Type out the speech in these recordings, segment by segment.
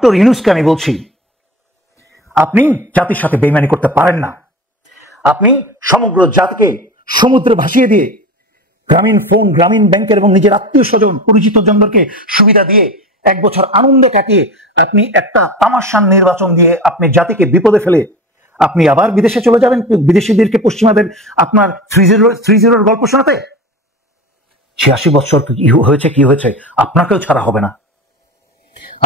Doctor ইউনূসকে আমি বলছি, আপনি জাতির সাথে বেইমানি করতে পারেন না। আপনি সমগ্র জাতিকে সমুদ্রে ভাসিয়ে দিয়ে গ্রামীণ ফোন, গ্রামীণ ব্যাংকের এবং নিজের আত্মীয় স্বজন, পরিচিত জনদেরকে সুবিধা দিয়ে 1 বছর আনন্দে কাটিয়ে আপনি একটা তামাশার নির্বাচন দিয়ে আপনি জাতিকে বিপদে ফেলে আপনি আবার বিদেশে চলে যাবেন, বিদেশিদেরকে, পশ্চিমাদের আপনার 3-0 গল্প শোনাতে। 86 বছর কি হয়েছে আপনাকেও ছাড়া হবে না।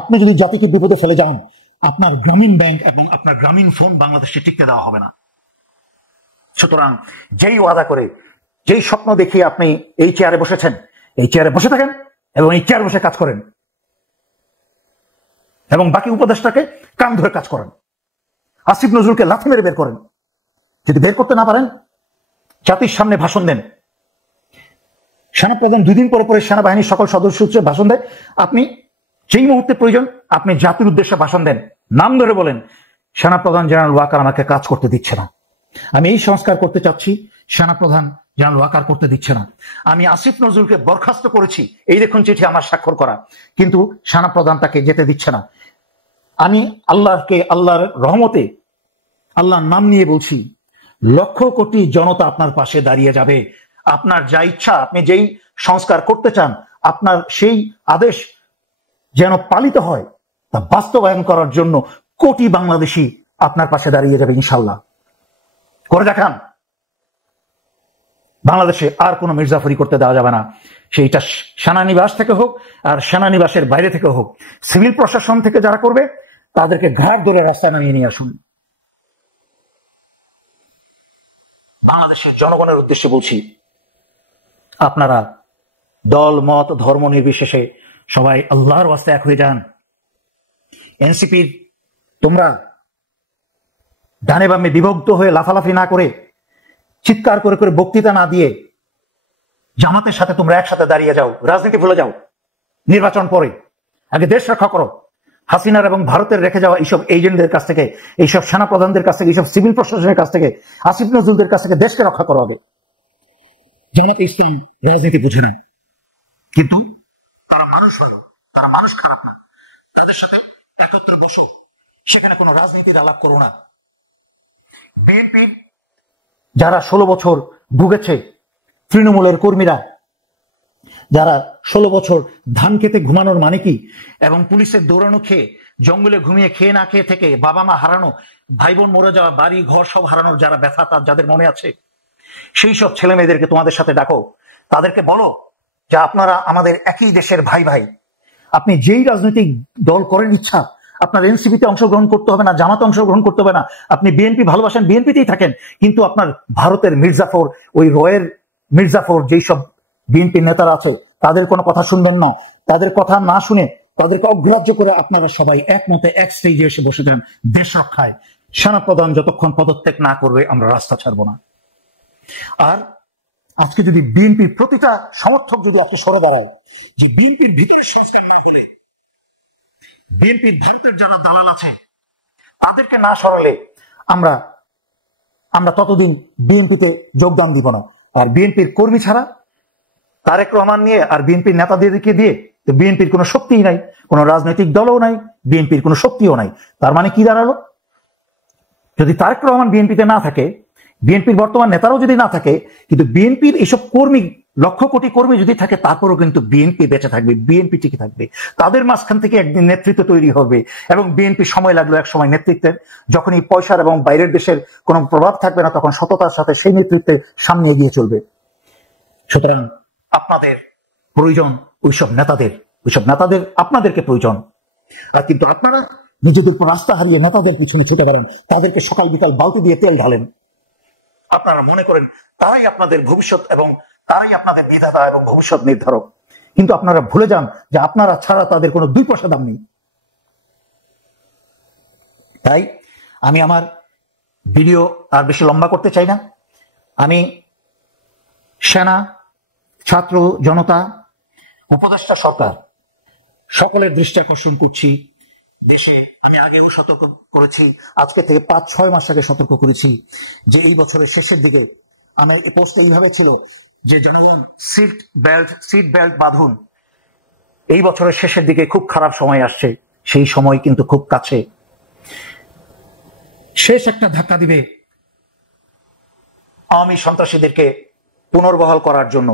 আপনি যদি জাতিকে বিপদে ফেলে যান, আপনার গ্রামীণ ব্যাংক এবং আপনার গ্রামীণ ফোন বাংলাদেশে টিকতে দেওয়া হবে না। সুতরাং যেই ওয়াদা করে, যেই স্বপ্ন দেখিয়ে আপনি এই চেয়ারে বসেছেন, এই চেয়ারে বসে থাকেন এবং এই চেয়ারে বসে কাজ করেন এবং বাকি উপদেষ্টাকে কান ধরে কাজ করেন। আসিফ নজরুলকে লাথি মেরে বের করেন। যদি বের করতে না পারেন, জাতির সামনে ভাষণ দেন। সেনাপ্রধান 2 দিন পরে পরে সেনাবাহিনীর সকল সদস্য ভাষণ দেয়। আপনি যেই মুহূর্তে প্রয়োজন আপনি জাতির উদ্দেশ্যে ভাষণ দেন, নাম ধরে বলেন, সেনাপ্রধান জেনারেল ওয়াকার আমাকে কাজ করতে দিচ্ছে না, আমি এই সংস্কার করতে চাচ্ছি, সেনাপ্রধান জেনারেল ওয়াকার করতে দিচ্ছে না, আমি আসিফ নজরুলকে বরখাস্ত করেছি, এই দেখুন চিঠি আমার স্বাক্ষর করা, কিন্তু সেনাপ্রধান তাকে যেতে দিচ্ছে না। আমি আল্লাহর রহমতে, আল্লাহর নাম নিয়ে বলছি, লক্ষ কোটি জনতা আপনার পাশে দাঁড়িয়ে যাবে। আপনার যা ইচ্ছা, আপনি যেই সংস্কার করতে চান, আপনার সেই আদেশ যেন পালিত হয়, তা বাস্তবায়ন করার জন্য কোটি বাংলাদেশি আপনার পাশে দাঁড়িয়ে যাবে ইনশাল্লাহ। করে দেখান। বাংলাদেশে আর কোনো মির্জাফরি করতে দেওয়া যাবে না, সেইটা সেনানিবাস থেকে হোক আর সেনানিবাসের বাইরে থেকে হোক। সিভিল প্রশাসন থেকে যারা করবে তাদেরকে ঘাট ধরে রাস্তায় নামিয়ে নিয়ে আসুন। বাংলাদেশের জনগণের উদ্দেশ্যে বলছি, আপনারা দল, মত, ধর্ম নির্বিশেষে সবাই আল্লাহর ওয়াস্তে এক হয়ে যান। এনসিপির তোমরা ডানে বামে বিভক্ত হয়ে লাফালাফি না করে, চিৎকার করে করে বক্তৃতা না দিয়ে জামাতের সাথে তোমরা একসাথে দাঁড়িয়ে যাও। রাজনীতি ভুলে যাও, নির্বাচন পরে, আগে দেশ রক্ষা করো। হাসিনার এবং ভারতের রেখে যাওয়া এইসব এজেন্টদের কাছ থেকে, এইসব সেনাপ্রধানদের কাছ থেকে, এইসব সিভিল প্রশাসনের কাছ থেকে, আসিফ নজরুলদের কাছ থেকে দেশকে রক্ষা করো আগে। জামাতে ইসলাম রাজনীতি বুঝে না, কিন্তু তারা মানুষ ভালো, তারা মানুষ খারাপ না। তাদের সাথে একত্রে বসো, সেখানে কোনো রাজনীতির আলাপ করো না। বিএনপির যারা 16 বছর ভুগেছে, তৃণমূলের কর্মীরা যারা 16 বছর ধান খেতে ঘুমানোর মানে কি, এবং পুলিশের দৌড়ানো খেয়ে, জঙ্গলে ঘুমিয়ে খেয়ে না খেয়ে থেকে বাবা মা হারানো, ভাই বোন মরে যাওয়া, বাড়ি ঘর সব হারানোর যারা ব্যথা তার যাদের মনে আছে, সেই সব ছেলে মেয়েদেরকে তোমাদের সাথে ডাকো। তাদেরকে বলো যে আপনারা আমাদের একই দেশের ভাই ভাই। আপনি যেই রাজনৈতিক দল করেন ইচ্ছা, আপনার এনসিপিতে অংশগ্রহণ করতে হবে না, জামাতে অংশগ্রহণ করতে হবে না, আপনি বিএনপি ভালোবাসেন, বিএনপিতেই থাকেন, কিন্তু আপনার ভারতের মির্জাফর, ওই রয়ের মির্জাফর, যেই সব বিএনপি নেতারা আছে তাদের কোনো কথা শুনবেন না। তাদের কথা না শুনে, তাদেরকে অগ্রাহ্য করে আপনারা সবাই একমতে এক স্টেজে এসে বসে যান দেশ রক্ষায়। সেনাপ্রধান যতক্ষণ পদত্যাগ না করবে আমরা রাস্তা ছাড়বো না। আর আজকে যদি বিএনপির প্রতিটা সমর্থক যদি আজকে সরে দাঁড়ায় যে বিএনপির ভিতরে সংস্কার না করে, বিএনপির ভারতের যারা দালাল আছে তাদেরকে না সরালে আমরা ততদিন বিএনপিতে যোগদান দিব না। আর বিএনপির কর্মী ছাড়া, তারেক রহমান নিয়ে আর বিএনপির নেতাদেরকে দিয়ে তো বিএনপির কোনো শক্তিই নাই, কোনো রাজনৈতিক দলও নাই, বিএনপির কোনো শক্তিও নাই। তার মানে কি দাঁড়ালো? যদি তারেক রহমান বিএনপিতে না থাকে, বিএনপির বর্তমান নেতারাও যদি না থাকে, কিন্তু বিএনপির এইসব কর্মী, লক্ষ কোটি কর্মী যদি থাকে, তারপরেও কিন্তু বিএনপি বেঁচে থাকবে, বিএনপি টিকে থাকবে। তাদের মাঝখান থেকে একদিন নেতৃত্ব তৈরি হবে এবং বিএনপি সময় লাগলো এক সময় নেতৃত্বের, যখনই পয়সার এবং বাইরের দেশের কোনো প্রভাব থাকবে না, তখন সততার সাথে সেই নেতৃত্বের সামনে এগিয়ে চলবে। সুতরাং আপনাদের প্রয়োজন ওইসব নেতাদের আপনাদেরকে প্রয়োজন। আর কিন্তু আপনারা নিজেদের উপর আস্থা হারিয়ে নেতাদের পিছনে ছুটে বেড়ান, তাদেরকে সকাল বিকাল বালতি দিয়ে তেল ঢালেন। আপনারা মনে করেন তারাই আপনাদের ভবিষ্যৎ এবং তারাই আপনাদের বিধাতা এবং ভবিষ্যৎ নির্ধারক, কিন্তু আপনারা ভুলে যান যে আপনারা ছাড়া তাদের কোনো 2 পয়সা দাম নেই। তাই আমি আমার ভিডিও আর বেশি লম্বা করতে চাই না। আমি সেনা, ছাত্র জনতা, উপদেষ্টা সরকার সকলের দৃষ্টি আকর্ষণ করছি, দেশে আমি আগেও সতর্ক করেছি, আজকে থেকে 5-6 মাস আগে সতর্ক করেছি যে এই বছরের শেষের দিকে আমার পোস্ট এইভাবে ছিল যে জনগণ সিট বেল্ট বাঁধুন, এই বছরের শেষের দিকে খুব খারাপ সময় আসছে, সেই সময় কিন্তু খুব কাছে। শেষ একটা ধাক্কা দিবে আওয়ামী সন্ত্রাসীদেরকে পুনর্বহাল করার জন্য।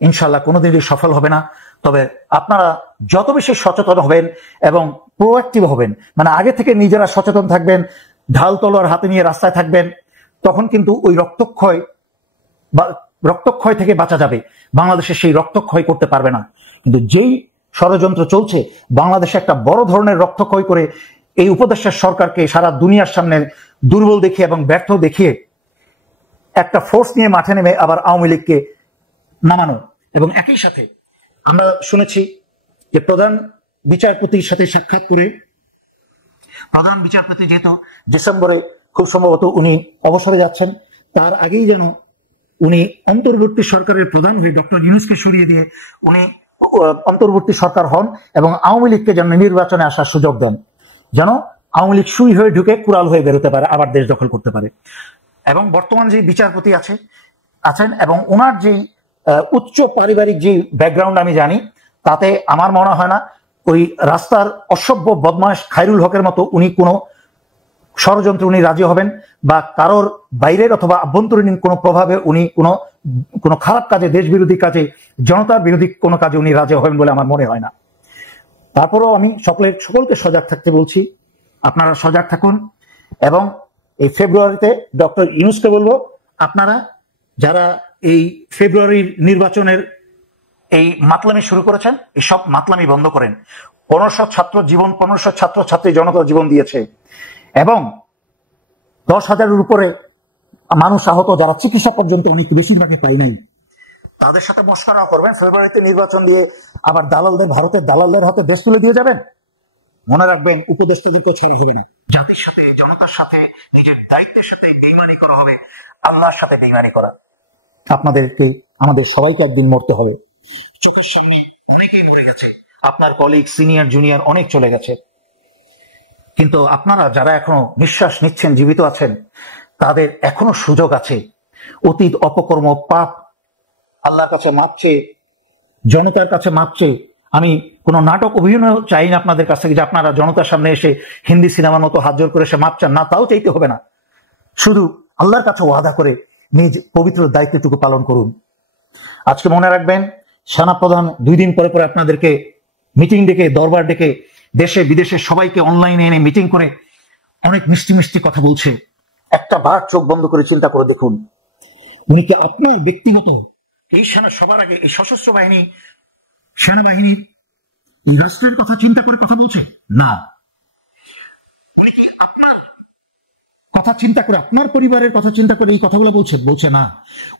ইনশাল্লাহ কোনোদিনই সফল হবে না। তবে আপনারা যত বেশি সচেতন হবেন এবং প্রোঅ্যাক্টিভ হবেন, মানে আগে থেকে নিজেরা সচেতন থাকবেন, ঢাল তলোয়ার হাতে নিয়ে রাস্তায় থাকবেন, তখন কিন্তু ওই রক্তক্ষয় থেকে বাঁচা যাবে। বাংলাদেশে সেই রক্তক্ষয় করতে পারবে না। কিন্তু যেই ষড়যন্ত্র চলছে, বাংলাদেশে একটা বড় ধরনের রক্তক্ষয় করে এই উপদেষ্টা সরকারকে সারা দুনিয়ার সামনে দুর্বল দেখিয়ে এবং ব্যর্থ দেখিয়ে একটা ফোর্স নিয়ে মাঠে নেমে আবার আওয়ামী লীগকে নামানো। এবং একই সাথে আমরা শুনেছি যে প্রধান বিচারপতির সাথে সাক্ষাৎ করে, প্রধান বিচারপতি যেহেতু ডিসেম্বরে খুব সম্ভবত উনি অবসরে যাচ্ছেন, তার আগেই যেন উনি অন্তর্বর্তী সরকারের প্রধান হয়ে ডক্টর ইউনূসকে সরিয়ে দিয়ে উনি অন্তর্বর্তী সরকার হন এবং আওয়ামী লীগকে যেন নির্বাচনে আসার সুযোগ দেন, যেন আওয়ামী লীগ সুই হয়ে ঢুকে কুড়াল হয়ে বেরোতে পারে, আবার দেশ দখল করতে পারে। এবং বর্তমান যে বিচারপতি আছেন এবং ওনার যে উচ্চ পারিবারিক যে ব্যাকগ্রাউন্ড আমি জানি, তাতে আমার মনে হয় না ওই রাস্তার অসভ্য বদমাশ খায়রুল হকের মতো উনি কোনো ষড়যন্ত্রে উনি রাজি হবেন, বা কারোর বাইরের অথবা আভ্যন্তরীণ কোনো প্রভাবে উনি কোনো খারাপ কাজে, দেশ বিরোধী কাজে, জনতার বিরোধী কোনো কাজে উনি রাজি হবেন বলে আমার মনে হয় না। তারপরেও আমি সকলকে সজাগ থাকতে বলছি, আপনারা সজাগ থাকুন। এবং এই ফেব্রুয়ারিতে ডক্টর ইউনূসকে বলবো, আপনারা যারা এই ফেব্রুয়ারির নির্বাচনের এই মাতলামি শুরু করেছেন, এই সব মাতলামি বন্ধ করেন। 1500 ছাত্র ছাত্রী জনতার জীবন দিয়েছে এবং 10,000-এর উপরে মানুষ আহত, যারা চিকিৎসা পর্যন্ত অনেক বেশিরভাগই পাই নাই। তাদের সাথে মশকরা করবেন, ফেব্রুয়ারিতে নির্বাচন দিয়ে আবার ভারতের দালালদের হাতে দেশ তুলে দিয়ে যাবেন। মনে রাখবেন, উপদেষ্টাদেরকে ছাড়া হবে না। জাতির সাথে, জনতার সাথে, নিজের দায়িত্বের সাথে বেইমানি করা হবে, আল্লাহর সাথে বেইমানি করা। আপনাদেরকে, আমাদের সবাইকে একদিন মরতে হবে। চোখের সামনে অনেকেই মরে গেছে, আপনার কলিগ, সিনিয়র, জুনিয়র অনেক চলে গেছে। কিন্তু আপনারা যারা এখনো নিঃশ্বাস নিচ্ছেন, জীবিত আছেন, তাদের এখনো সুযোগ আছে। অতীত অপকর্ম, পাপ আল্লাহর কাছে মাপ চেয়ে, জনতার কাছে মাপ চেয়ে, আমি কোনো নাটক অভিনয় চাই না আপনাদের কাছ থেকে যে আপনারা জনতার সামনে এসে হিন্দি সিনেমার মতো হাত জোর করে এসে মাপ চান, না, তাও চাইতে হবে না। শুধু আল্লাহর কাছে ওয়াদা করে নিজ পবিত্র দায়িত্বটুকু পালন করুন। আজকে মনে রাখবেন, সেনাপ্রধান 2 দিন পরে পরে আপনাদেরকে মিটিং ডেকে, দরবার ডেকে, দেশে বিদেশে সবাইকে অনলাইনে এনে মিটিং করে অনেক মিষ্টি মিষ্টি কথা বলছে। একটা বার চোখ বন্ধ করে চিন্তা করে দেখুন, উনি কি আপনার ব্যক্তিগত এই সবার আগে এই সশস্ত্র বাহিনী, সেনাবাহিনীর, এই রাষ্ট্রের কথা চিন্তা করে কথা বলছে? না। উনি কি আপনার কথা চিন্তা করে, আপনার পরিবারের কথা চিন্তা করে এই কথাগুলো বলছে? না।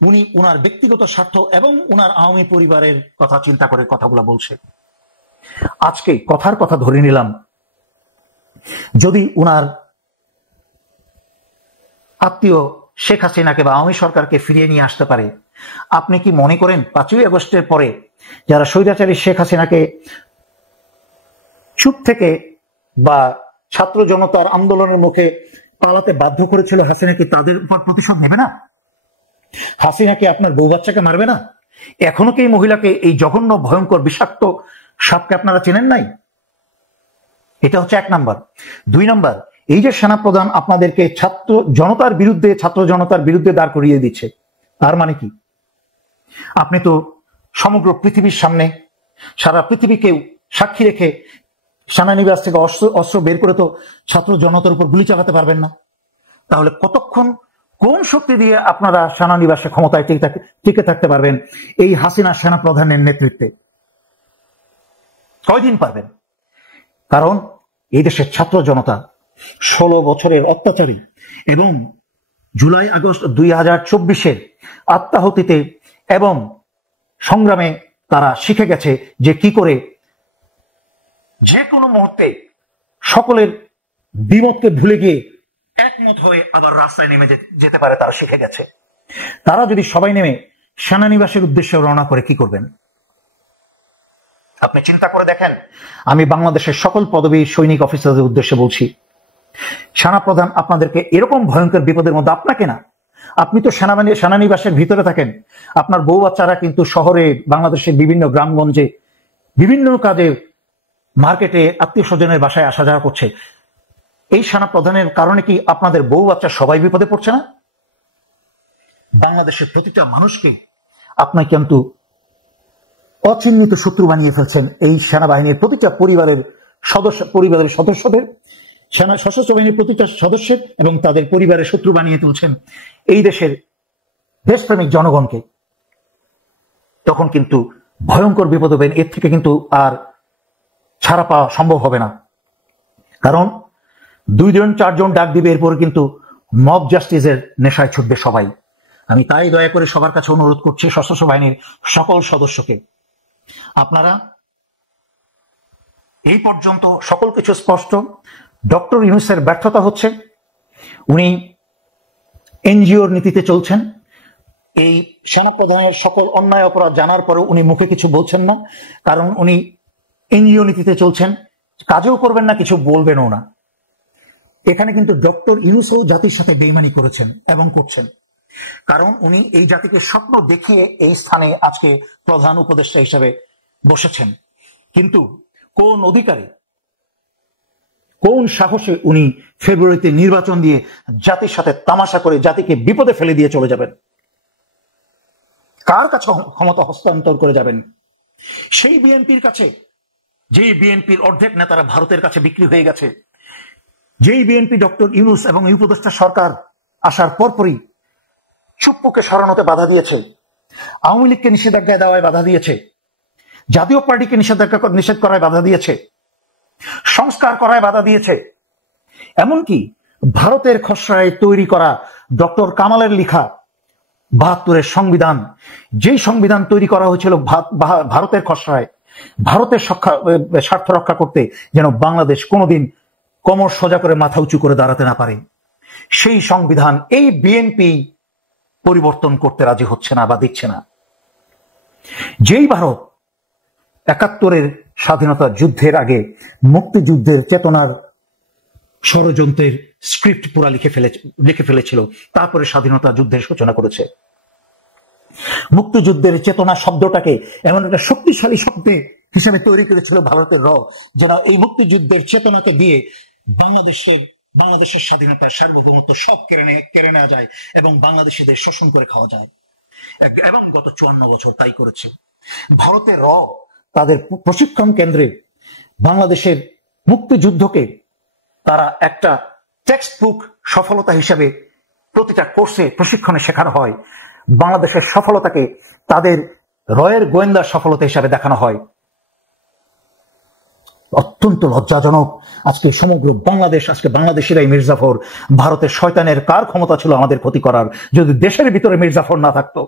উনি উনার ব্যক্তিগত স্বার্থ এবং উনার আওয়ামী পরিবারের কথা চিন্তা করে কথাগুলো বলছে। আজকে কথার কথা ধরে নিলাম, যদি উনার আত্মীয় শেখ হাসিনাকে বা আওয়ামী সরকারকে ফিরিয়ে নিয়ে আসতে পারে, আপনি কি মনে করেন 5ই আগস্টের পরে যারা স্বৈরাচারী শেখ হাসিনাকে চুপ থেকে বা ছাত্র জনতার আন্দোলনের মুখে পালাতে বাধ্য করেছিল, হাসিনা কি তাদের উপর প্রতিশোধ নেবে না? হাসিনা কি আপনার বউ বাচ্চাকে মারবে না? এখনো কি এই মহিলাকে, এই জঘন্য ভয়ঙ্কর বিষাক্ত সাপকে আপনারা চেনেন নাই? এটা হচ্ছে 1 নাম্বার। 2 নাম্বার, এই যে সেনাপ্রধান আপনাদেরকে ছাত্র জনতার বিরুদ্ধে দাঁড় করিয়ে দিচ্ছে, তার মানে কি? আপনি তো সমগ্র পৃথিবীর সামনে, সারা পৃথিবীকে সাক্ষী রেখে সেনানিবাস থেকে অস্ত্র বের করে তো ছাত্র জনতার উপর গুলি চালাতে পারবেন না। তাহলে কতক্ষণ, কোন শক্তি দিয়ে আপনারা সেনানিবাসে ক্ষমতায় টিকে থাকতে পারবেন এই হাসিনা সেনাপ্রধানের নেতৃত্বে? কয়দিন পারবেন? কারণ এই দেশের ছাত্র জনতা 16 বছরের অত্যাচারী এবং জুলাই আগস্ট 2024-এর আত্মাহুতিতে এবং সংগ্রামে তারা শিখে গেছে যে কি করে যে কোনো মুহূর্তে সকলের দ্বিমতকে ভুলে গিয়ে একমত হয়ে আবার রাস্তায় নেমে যেতে পারে, তারা শিখে গেছে। তারা যদি সবাই নেমে সেনানিবাসের উদ্দেশ্যে রওনা করে কি করবেন? আপনি চিন্তা করে দেখেন। আমি বাংলাদেশের সকল পদবী সৈনিক অফিসারদের উদ্দেশ্যে বলছি, সেনাপ্রধান আপনাদেরকে এরকম ভয়ঙ্কর বিপদের মধ্যে, আপনাকে না, আপনি তো সেনানিবাসের ভিতরে থাকেন, আপনার বউ বাচ্চারা কিন্তু শহরে, বাংলাদেশের বিভিন্ন গ্রামগঞ্জে বিভিন্ন কাজে মার্কেটে আত্মীয় স্বজনের বাসায় আসা যাওয়া করছে, এই সেনা প্রধানের কারণে কি আপনাদের বউ বাচ্চা সবাই বিপদে পড়ছে না? বাংলাদেশের প্রতিটা মানুষকে আপনি কিন্তু অচিহ্নিত শত্রু বানিয়ে ফেলছেন। এই সেনাবাহিনীর প্রতিটা পরিবারের সদস্যদের, সেনা সশস্ত্র বাহিনীর প্রতিটা সদস্যের এবং তাদের পরিবারের শত্রু বানিয়ে তুলছেন এই দেশের দেশপ্রেমিক জনগণকে। তখন কিন্তু ভয়ঙ্কর বিপদ হবেন, এর থেকে কিন্তু আর ছাড়া পাওয়া সম্ভব হবে না। কারণ 2 জন 4 জন ডাক দিবে, এরপরে কিন্তু মব জাস্টিসের নেশায় ছুটবে সবাই। আমি তাই দয়া করে সবার কাছে অনুরোধ করছি, সশস্ত্র বাহিনীর সকল সদস্যকে, আপনারা এই পর্যন্ত সকল কিছু স্পষ্ট। ডক্টর ইউনূসের ব্যর্থতা হচ্ছে, উনি এনজিওর নীতিতে চলছেন। এই সেনাপ্রধানের সকল অন্যায় অপরাধ জানার পরেও উনি মুখে কিছু বলছেন না, কারণ উনি এনজিও নীতিতে চলছেন, কাজও করবেন না, কিছু বলবেনও না। এখানে কিন্তু ডক্টর ইউনূসও জাতির সাথে বেইমানি করেছেন এবং করছেন, কারণ উনি এই জাতিকে স্বপ্ন দেখিয়ে এই স্থানে আজকে প্রধান উপদেষ্টা হিসেবে বসেছেন। কিন্তু কোন অধিকারে, কোন সাহসে উনি ফেব্রুয়ারিতে নির্বাচন দিয়ে জাতির সাথে তামাশা করে জাতিকে বিপদে ফেলে দিয়ে চলে যাবেন? কার কাছে ক্ষমতা হস্তান্তর করে যাবেন? সেই বিএনপির কাছে, যেই বিএনপির অর্ধেক নেতারা ভারতের কাছে বিক্রি হয়ে গেছে, যেই বিএনপি ডক্টর ইউনূস এবং এই উপদেষ্টা সরকার আসার পরপরই চুপ্পুকে সরানোতে বাধা দিয়েছে, আওয়ামী লীগকে নিষেধাজ্ঞায় দেওয়ায় বাধা দিয়েছে, জাতীয় পার্টিকে নিষেধ করায় বাধা দিয়েছে, সংস্কার করায় বাধা দিয়েছে, এমনকি ভারতের খসড়ায় তৈরি করা ডক্টর কামালের লেখা 72-এর সংবিধান, যেই সংবিধান তৈরি করা হয়েছিল ভারতের খসড়ায়, ভারতের স্বার্থ রক্ষা করতে, যেন বাংলাদেশ কোনোদিন কোমর সোজা করে মাথা উঁচু করে দাঁড়াতে না পারে, সেই সংবিধান এই বিএনপি পরিবর্তন করতে রাজি হচ্ছে না বা দিচ্ছে না। যেই ভারত 71-এর স্বাধীনতা যুদ্ধের আগে মুক্তিযুদ্ধের চেতনার ষড়যন্ত্রের স্ক্রিপ্ট পুরা লিখে ফেলেছিল, তারপরে স্বাধীনতা যুদ্ধের সূচনা করেছে, মুক্তিযুদ্ধের চেতনা শব্দটাকে এমন একটা শক্তিশালী শব্দে হিসেবে তৈরি করেছিল ভারতের যেন এই মুক্তিযুদ্ধের চেতনাকে দিয়ে বাংলাদেশের স্বাধীনতার সার্বভৌমত্ব সব কেড়ে নেওয়া যায় এবং বাংলাদেশিদের শোষণ করে খাওয়া যায়। এবং গত 54 বছর তাই করেছে। ভারতের তাদের প্রশিক্ষণ কেন্দ্রে বাংলাদেশের মুক্তিযুদ্ধকে তারা একটা টেক্সট বুক সফলতা হিসেবে প্রতিটা কোর্সে প্রশিক্ষণে শেখানো হয়। বাংলাদেশের সফলতাকে তাদের রয়ের গোয়েন্দার সফলতা হিসাবে দেখানো হয়। অত্যন্ত লজ্জাজনক। আজকে সমগ্র বাংলাদেশ, আজকে বাংলাদেশিরাই মির্জাফর। ভারতের শয়তানের কার ক্ষমতা ছিল আমাদের ক্ষতি করার, যদি দেশের ভিতরে মির্জাফর না থাকতো?